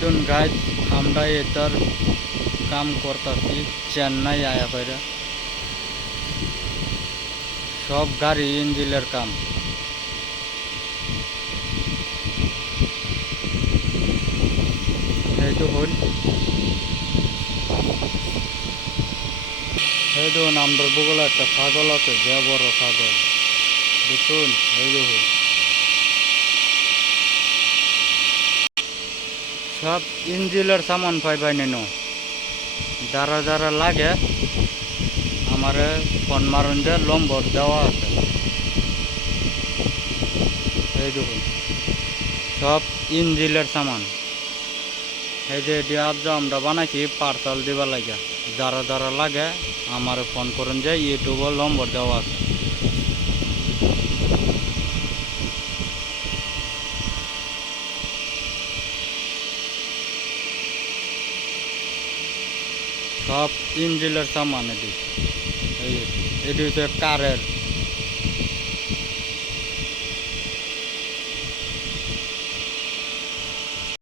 দেখুন গাইজ আমরা এটার কাম করতেছি চেন্নাই আয়া করে সব গাড়ি ইঞ্জিনের কাম। এই দেখুন আমরা বগুলা একটা ছাগল আছে, যে বড় ছাগল দেখুন। এই দেখুন সব ইঞ্জিনের সামান পাইবাই নেন, যারা যারা লাগে আমারে ফোন মারুন, যে নম্বর দেওয়া আছে। এই দেখুন সব ইঞ্জিনের সামান। এই যে এটি আজ আমরা বানাইছি পার্সেল দিবার লাগে, যারা যারা লাগে আমার ফোন করুন, যে ইউটিউবে নম্বর দেওয়া আছে। সব ইঞ্জিনের সামান এটি। এই এটি হচ্ছে কারের